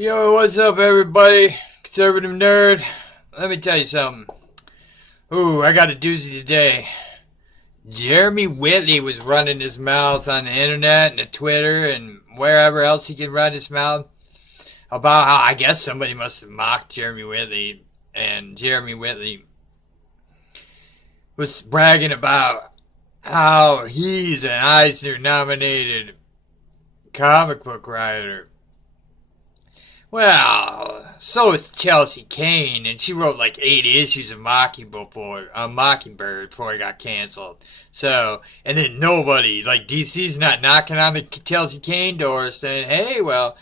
Yo, what's up, everybody? Conservative nerd. Let me tell you something. Ooh, I got a doozy today. Jeremy Whitley was running his mouth on the internet and the Twitter and wherever else he can run his mouth about how I guess somebody must have mocked Jeremy Whitley, and Jeremy Whitley was bragging about how he's an Eisner nominated comic book writer. Well, so is Chelsea Kane, and she wrote like 8 issues of Mockingbird before it got canceled. So, and then nobody, like DC's not knocking on the Chelsea Kane door saying, hey, well,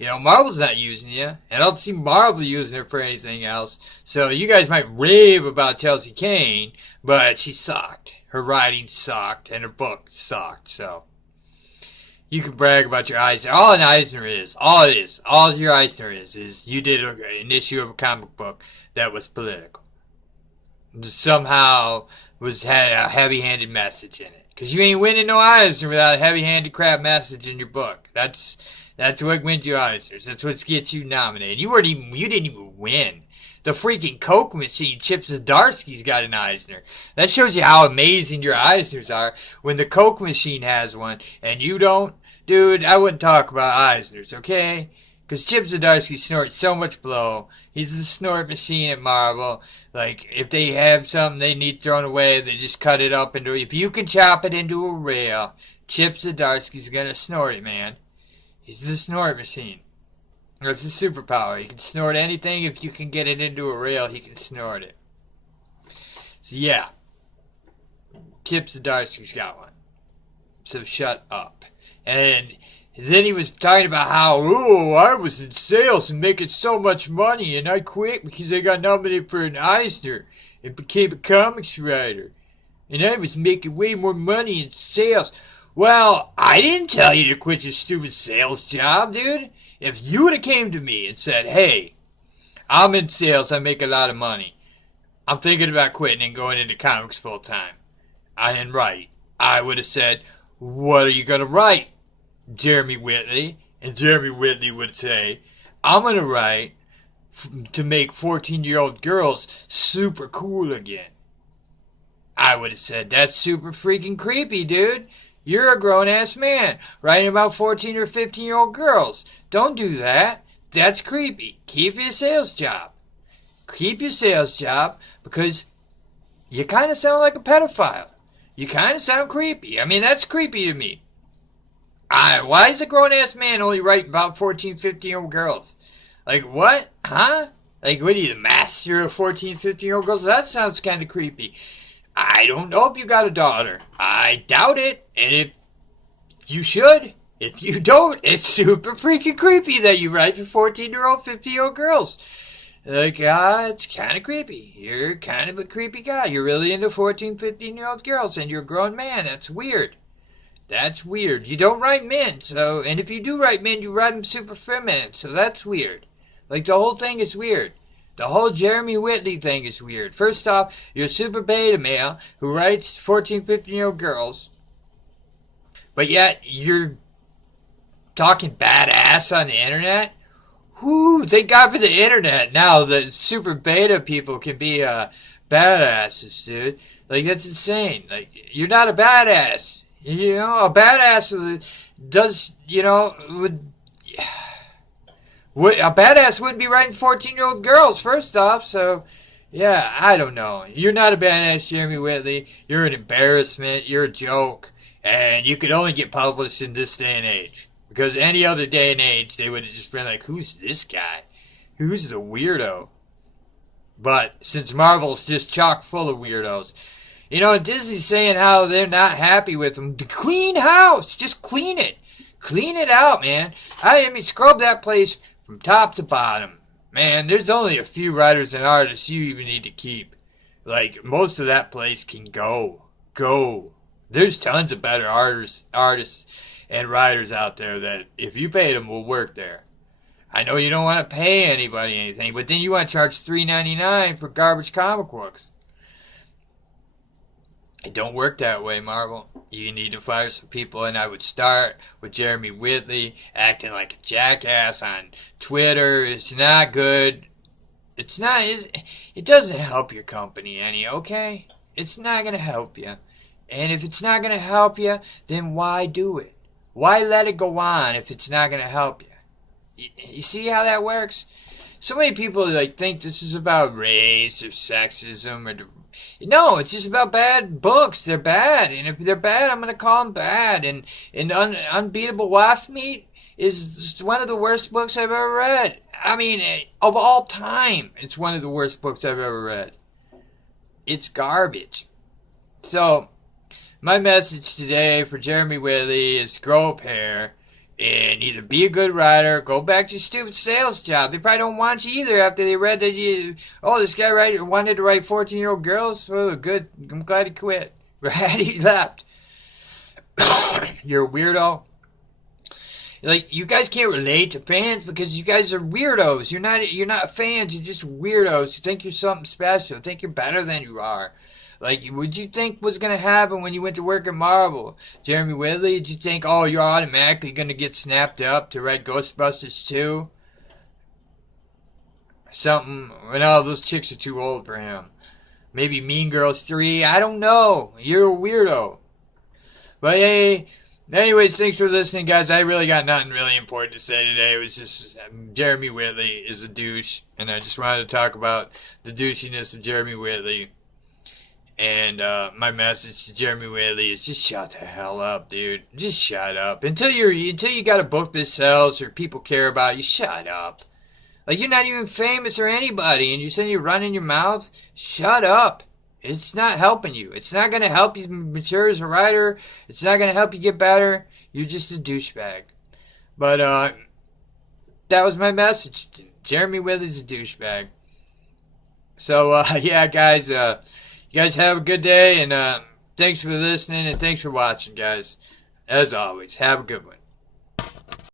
Marvel's not using you, and I don't see Marvel using her for anything else. So you guys might rave about Chelsea Kane, but she sucked. Her writing sucked, and her book sucked, so. You can brag about your Eisner. All an Eisner is, all your Eisner is you did an issue of a comic book that was political. Somehow had a heavy-handed message in it. Because you ain't winning no Eisner without a heavy-handed crap message in your book. That's what wins you Eisners. That's what gets you nominated. You didn't even win. The freaking Coke machine, Chip Zdarsky's got an Eisner. That shows you how amazing your Eisners are when the Coke machine has one and you don't. Dude, I wouldn't talk about Eisners, okay? Because Chip Zdarsky snorts so much blow. He's the snort machine at Marvel. Like, if they have something they need thrown away, they just cut it up into... If you can chop it into a rail, Chip Zdarsky's gonna snort it, man. He's the snort machine. That's his superpower. He can snort anything. If you can get it into a rail, he can snort it. So, yeah. Chip Zdarsky's got one. So, shut up. And then he was talking about how, I was in sales and making so much money, and I quit because I got nominated for an Eisner and became a comics writer. And I was making way more money in sales. Well, I didn't tell you to quit your stupid sales job, dude. If you would have came to me and said, hey, I'm in sales, I make a lot of money. I'm thinking about quitting and going into comics full time. I didn't write. I would have said, what are you going to write, Jeremy Whitley? And Jeremy Whitley would say, I'm going to write to make 14-year-old girls super cool again. I would have said, that's super freaking creepy, dude. You're a grown-ass man writing about 14 or 15-year-old girls. Don't do that. That's creepy. Keep your sales job. Keep your sales job because you kind of sound like a pedophile. You kind of sound creepy. I mean, that's creepy to me. Why is a grown-ass man only writing about 14, 15-year-old girls? Like, what? Huh? Like, what are you, the master of 14, 15-year-old girls? That sounds kind of creepy. I don't know if you got a daughter. I doubt it. And if you should, if you don't, it's super freaking creepy that you write for 14-year-old, 15-year-old girls. Like, it's kind of creepy. You're kind of a creepy guy. You're really into 14, 15-year-old girls, and you're a grown man. That's weird. That's weird. You don't write men, so, and if you do write men, you write them super feminine, so that's weird. Like, the whole thing is weird. The whole Jeremy Whitley thing is weird. First off, you're a super beta male who writes 14, 15-year-old girls, but yet you're talking badass on the internet? Whoo, thank God for the internet. Now the super beta people can be badasses, dude. Like, that's insane. Like, you're not a badass. A badass does, a badass wouldn't be writing 14-year-old girls, first off, so, yeah, I don't know. You're not a badass, Jeremy Whitley. You're an embarrassment. You're a joke. And you could only get published in this day and age. Because any other day and age, they would have just been like, who's this guy? Who's the weirdo? But since Marvel's just chock full of weirdos, Disney's saying how they're not happy with them. The clean house. Just clean it. Clean it out, man. I mean, scrub that place from top to bottom. Man, there's only a few writers and artists you even need to keep. Like, most of that place can go. Go. There's tons of better artists and writers out there that, if you paid them, will work there. I know you don't want to pay anybody anything, but then you want to charge $3.99 for garbage comic books. It don't work that way, Marvel. You need to fire some people, and I would start with Jeremy Whitley acting like a jackass on Twitter. It's not good. It's not. It doesn't help your company any, okay? It's not going to help you. And if it's not going to help you, then why do it? Why let it go on if it's not going to help you? You see how that works? So many people think this is about race or sexism or no, it's just about bad books. They're bad, and if they're bad, I'm gonna call them bad. And Unbeatable Wasp Meat is one of the worst books I've ever read. I mean, of all time, it's one of the worst books I've ever read. It's garbage. So, my message today for Jeremy Whitley is grow a pair and either be a good writer, go back to your stupid sales job. They probably don't want you either after they read that this guy wanted to write 14-year-old girls. Oh, good. I'm glad he quit. Right? He left. You're a weirdo. You guys can't relate to fans because you guys are weirdos. You're not fans. You're just weirdos. You think you're something special. You think you're better than you are. What'd you think was going to happen when you went to work at Marvel? Jeremy Whitley, did you think, oh, you're automatically going to get snapped up to write Ghostbusters 2? Something. No, those chicks are too old for him. Maybe Mean Girls 3. I don't know. You're a weirdo. But hey, anyways, thanks for listening, guys. I really got nothing really important to say today. It was just Jeremy Whitley is a douche, and I just wanted to talk about the douchiness of Jeremy Whitley. And my message to Jeremy Whitley is just shut the hell up, dude. Just shut up. Until you got a book that sells or people care about you, shut up. You're not even famous or anybody, and you're saying you're running your mouth? Shut up. It's not helping you. It's not going to help you mature as a writer. It's not going to help you get better. You're just a douchebag. But that was my message. Jeremy Whitley's a douchebag. So, yeah, guys, you guys have a good day, and thanks for listening, and thanks for watching, guys. As always, have a good one.